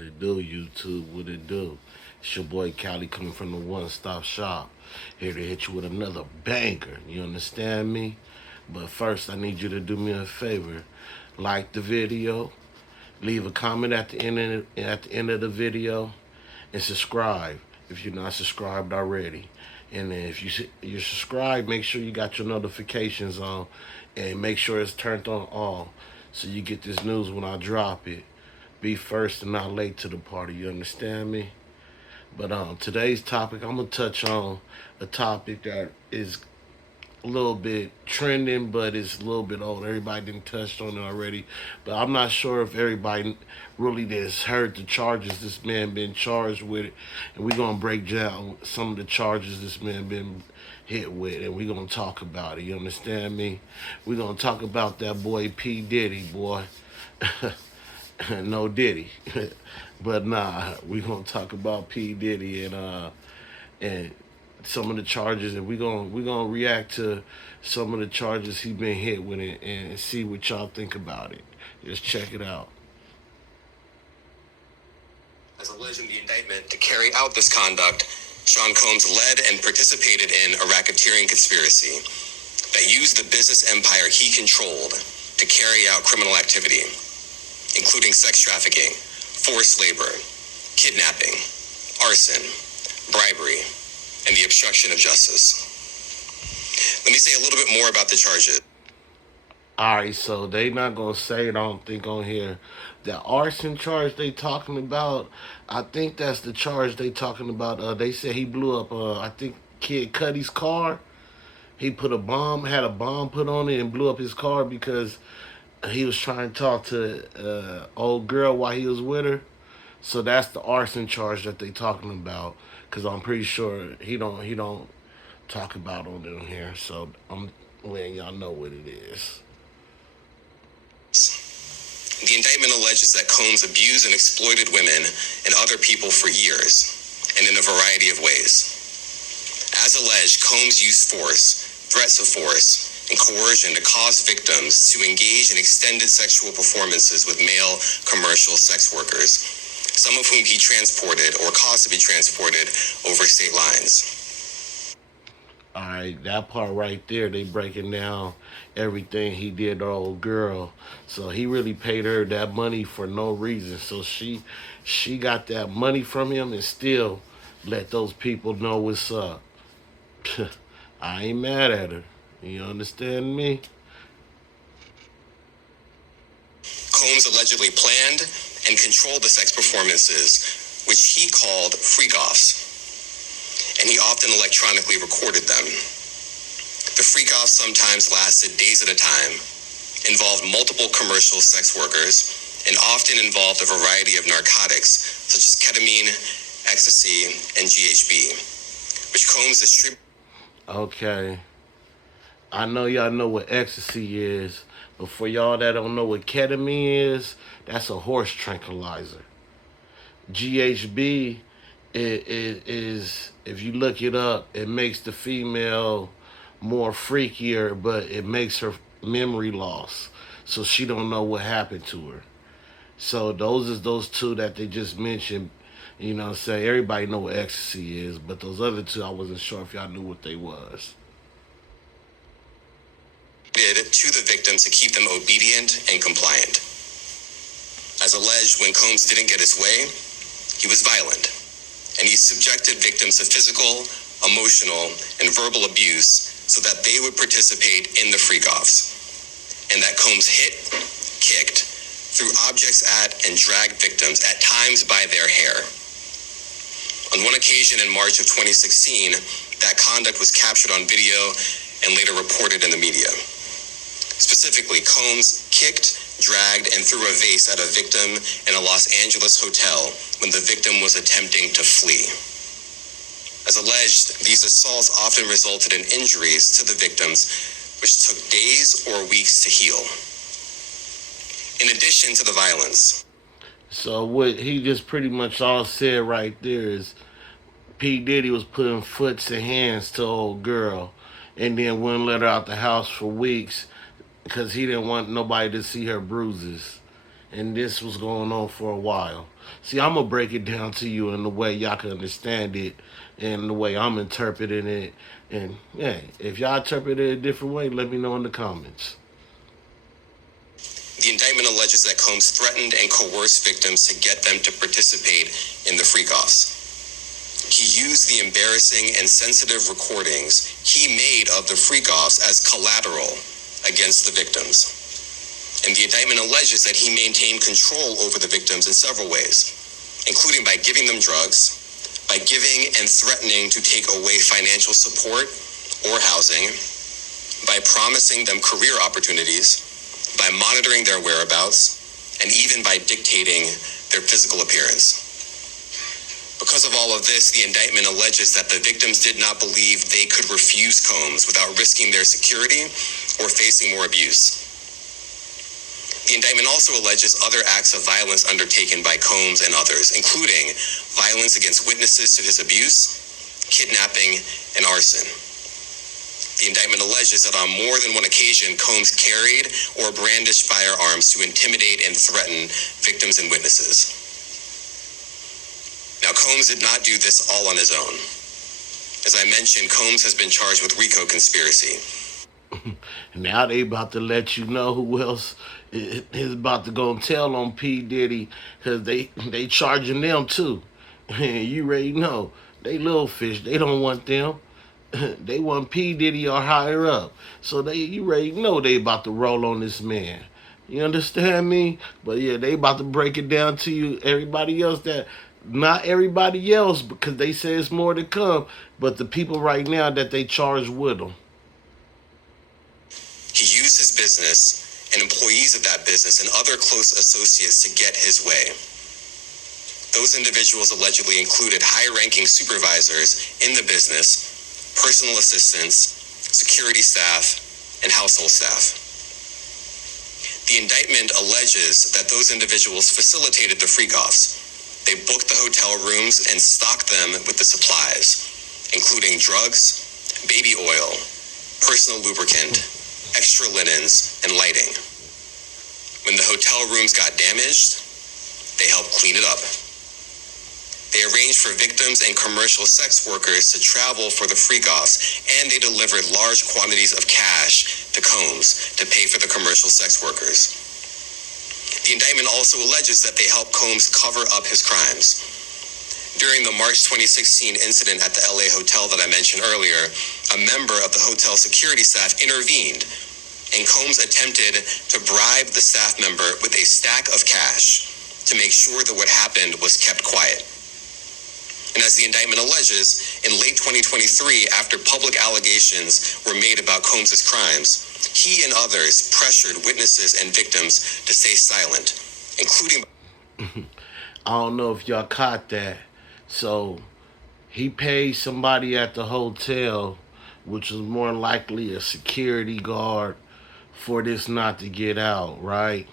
What it do, YouTube? What it do? It's your boy Cali coming from the One Stop Shop. Here to hit you with another banger. You understand me? But first, I need you to do me a favor. Like the video, leave a comment at the end of the video, and subscribe if you're not subscribed already. And then if you're subscribed, make sure you got your notifications on, and make sure it's turned on all, so you get this news when I drop it. Be first and not late to the party. You understand me? But today's topic, I'm gonna touch on a topic that is a little bit trending, but it's a little bit old. Everybody didn't touch on it already, but I'm not sure if everybody really has heard the charges this man been charged with, and we're gonna break down some of the charges this man been hit with, and we're gonna talk about it. You understand me? We're gonna talk about that boy P Diddy, boy. No Diddy, but nah, we're gonna talk about P Diddy and some of the charges, and we're gonna react to some of the charges he been hit with it, and see what y'all think about it. Just check it out. As alleged in the indictment, to carry out this conduct, Sean Combs led and participated in a racketeering conspiracy that used the business empire he controlled to carry out criminal activity, including sex trafficking, forced labor, kidnapping, arson, bribery, and the obstruction of justice. Let me say a little bit more about the charges. Alright, so they not gonna say it, I don't think, on here. The arson charge they talking about, I think that's the charge they talking about. They said he blew up, I think, Kid Cudi's car. He put a bomb, had a bomb put on it, and blew up his car because he was trying to talk to old girl while he was with her. So that's the arson charge that they talking about. Cause I'm pretty sure he don't talk about on them here. So I'm letting y'all know what it is. The indictment alleges that Combs abused and exploited women and other people for years, and in a variety of ways. As alleged, Combs used force, threats of force, and coercion to cause victims to engage in extended sexual performances with male commercial sex workers, some of whom he transported or caused to be transported over state lines. Alright, that part right there, they breaking down everything he did to old girl. So he really paid her that money for no reason. So she got that money from him and still let those people know what's up. I ain't mad at her. You understand me? Combs allegedly planned and controlled the sex performances, which he called freak-offs, and he often electronically recorded them. The freak-offs sometimes lasted days at a time, involved multiple commercial sex workers, and often involved a variety of narcotics, such as ketamine, ecstasy, and GHB, which Combs distributed. Okay. I know y'all know what ecstasy is, but for y'all that don't know what ketamine is, that's a horse tranquilizer. GHB is, if you look it up, it makes the female more freakier, but it makes her memory loss, so she don't know what happened to her. So those two that they just mentioned. You know what I'm saying? Everybody know what ecstasy is, but those other two, I wasn't sure if y'all knew what they was. Did to the victims to keep them obedient and compliant. As alleged, when Combs didn't get his way, he was violent, and he subjected victims to physical, emotional, and verbal abuse so that they would participate in the freak-offs, and that Combs hit, kicked, threw objects at, and dragged victims, at times by their hair. On one occasion in March of 2016, that conduct was captured on video and later reported in the media. Specifically, Combs kicked, dragged, and threw a vase at a victim in a Los Angeles hotel when the victim was attempting to flee. As alleged, these assaults often resulted in injuries to the victims, which took days or weeks to heal. In addition to the violence. So what he just pretty much all said right there is P. Diddy was putting foots and hands to old girl, and then wouldn't let her out the house for weeks because he didn't want nobody to see her bruises. and this was going on for a while. See, I'm gonna break it down to you in the way y'all can understand it, and the way I'm interpreting it. And yeah, if y'all interpret it a different way, let me know in the comments. The indictment alleges that Combs threatened and coerced victims to get them to participate in the freak-offs. He used the embarrassing and sensitive recordings he made of the freak-offs as collateral against the victims. And the indictment alleges that he maintained control over the victims in several ways, including by giving them drugs, by giving and threatening to take away financial support or housing, by promising them career opportunities, by monitoring their whereabouts, and even by dictating their physical appearance. Because of all of this, the indictment alleges that the victims did not believe they could refuse Combs without risking their security or facing more abuse. The indictment also alleges other acts of violence undertaken by Combs and others, including violence against witnesses to his abuse, kidnapping, and arson. The indictment alleges that on more than one occasion, Combs carried or brandished firearms to intimidate and threaten victims and witnesses. Now, Combs did not do this all on his own. As I mentioned, Combs has been charged with RICO conspiracy. Now they about to let you know who else is about to go and tell on P Diddy, because they charging them too. And you already know they little fish. They don't want them. They want P Diddy or higher up. So you already know they about to roll on this man. You understand me? But yeah, they about to break it down to you. Everybody else that not everybody else, because they say it's more to come. But the people right now that they charged with them. He used his business and employees of that business and other close associates to get his way. Those individuals allegedly included high-ranking supervisors in the business, personal assistants, security staff, and household staff. The indictment alleges that those individuals facilitated the freak-offs. They booked the hotel rooms and stocked them with the supplies, including drugs, baby oil, personal lubricant, extra linens, and lighting. When the hotel rooms got damaged, they helped clean it up. They arranged for victims and commercial sex workers to travel for the freak-offs, and they delivered large quantities of cash to Combs to pay for the commercial sex workers. The indictment also alleges that they helped Combs cover up his crimes. During the March 2016 incident at the LA hotel that I mentioned earlier, a member of the hotel security staff intervened, and Combs attempted to bribe the staff member with a stack of cash to make sure that what happened was kept quiet. And as the indictment alleges, in late 2023, after public allegations were made about Combs' crimes, he and others pressured witnesses and victims to stay silent, including... I don't know if y'all caught that. So he paid somebody at the hotel, which was more likely a security guard, for this not to get out, right?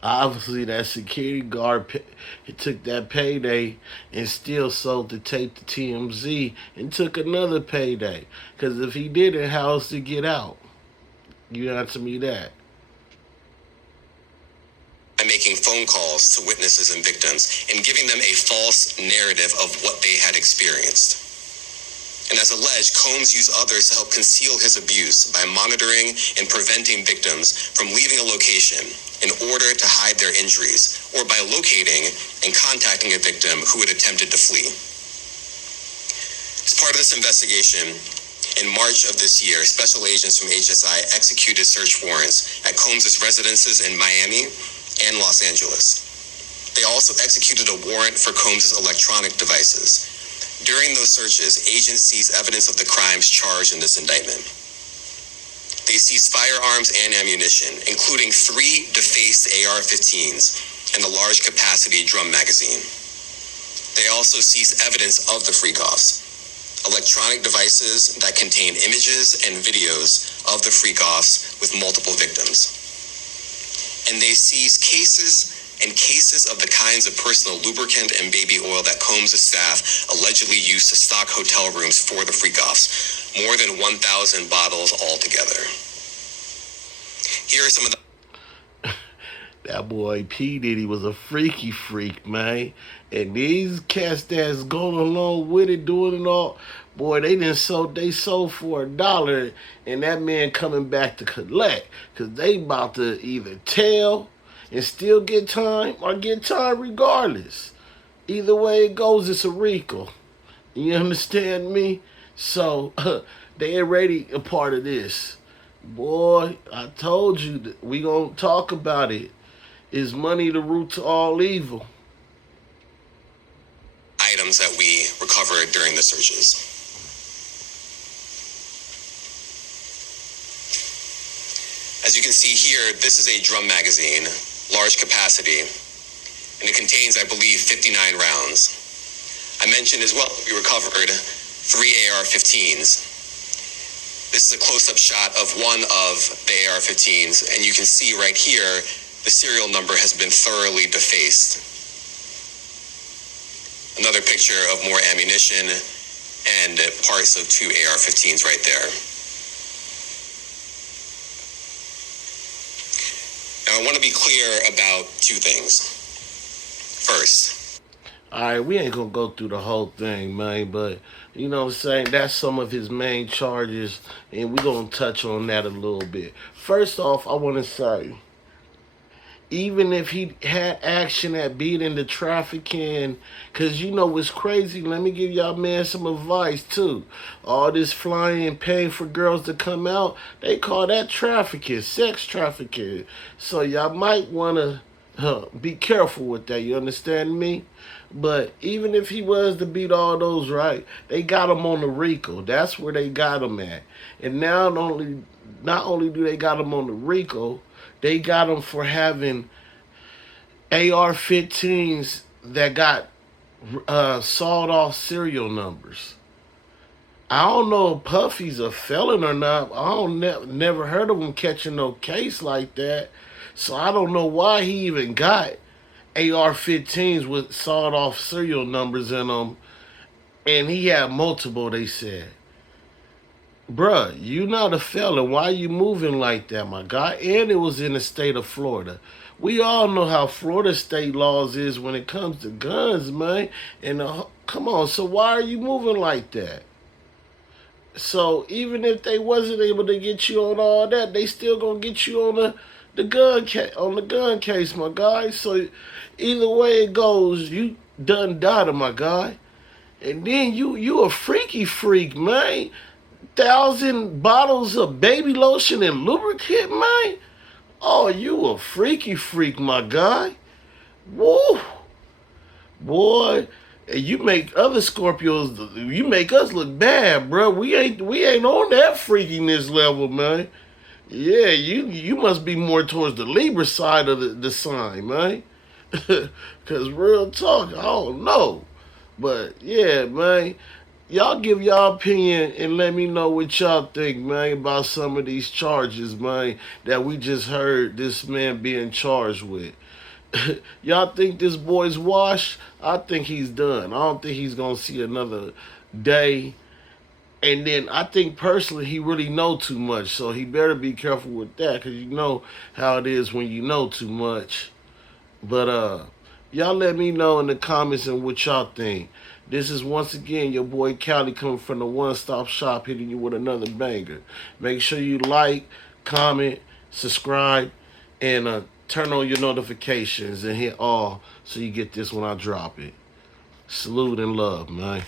Obviously, that security guard he took that payday and still sold the tape to TMZ and took another payday. Because if he didn't, how else to get out? You answer me that. By making phone calls to witnesses and victims and giving them a false narrative of what they had experienced. And as alleged, Combs used others to help conceal his abuse by monitoring and preventing victims from leaving a location in order to hide their injuries, or by locating and contacting a victim who had attempted to flee. As part of this investigation, in March of this year, special agents from HSI executed search warrants at Combs' residences in Miami and Los Angeles. They also executed a warrant for Combs' electronic devices. During those searches, agents seized evidence of the crimes charged in this indictment. They seized firearms and ammunition, including 3 defaced AR-15s and a large capacity drum magazine. They also seized evidence of the freak-offs, electronic devices that contain images and videos of the freak-offs with multiple victims. And they seized cases of the kinds of personal lubricant and baby oil that Combs' staff allegedly used to stock hotel rooms for the freak-offs, more than 1,000 bottles altogether. Here are some of the... That boy P. Diddy was a freaky freak, man. And these cats that's going along with it, doing it all, boy, they sold for $1, and that man coming back to collect. Cause they about to either tell and still get time or get time regardless. Either way it goes, it's a RICO. You understand me? So they already a part of this. Boy, I told you that we gonna talk about it. Is money the root to all evil? Items that we recovered during the searches. As you can see here, this is a drum magazine, large capacity, and it contains, I believe, 59 rounds. I mentioned as well we recovered 3 AR-15s. This is a close-up shot of one of the AR-15s, and you can see right here the serial number has been thoroughly defaced. Another picture of more ammunition and parts of 2 AR-15s right there. Now, I want to be clear about 2 things. First, Alright, we ain't gonna go through the whole thing, man, but you know what I'm saying? That's some of his main charges, and we're gonna touch on that a little bit. First off, I wanna say, even if he had action at beating the trafficking, because you know what's crazy, let me give y'all man some advice too. All this flying and paying for girls to come out, they call that trafficking, sex trafficking. So y'all might want to be careful with that, you understand me? But even if he was to beat all those right, they got him on the RICO. That's where they got him at. And now not only do they got him on the RICO, they got him for having AR-15s that got sawed-off serial numbers. I don't know if Puffy's a felon or not. I don't never heard of him catching no case like that. So I don't know why he even got AR-15s with sawed-off serial numbers in them. And he had multiple, they said. Bruh, you not a felon. Why you moving like that, my guy? And it was in the state of Florida. We all know how Florida state laws is when it comes to guns, man. And come on, so why are you moving like that? So even if they wasn't able to get you on all that, they still gonna get you on the gun case, my guy. So either way it goes, you done died, my guy. And then you a freaky freak, man. 1,000 bottles of baby lotion and lubricant, man. Oh, you a freaky freak, my guy. Woo, boy. And you make other Scorpios, you make us look bad, bro. We ain't on that freakiness level, man. Yeah, you must be more towards the Libra side of the sign, man. Cause real talk, I don't know. But yeah, man. Y'all give y'all opinion and let me know what y'all think, man, about some of these charges, man, that we just heard this man being charged with. Y'all think this boy's washed? I think he's done. I don't think he's gonna see another day. And then I think personally he really know too much, so he better be careful with that, cause you know how it is when you know too much. But y'all let me know in the comments and what y'all think. This is once again your boy Cali coming from the One Stop Shop, hitting you with another banger. Make sure you like, comment, subscribe, and turn on your notifications and hit all so you get this when I drop it. Salute and love, man.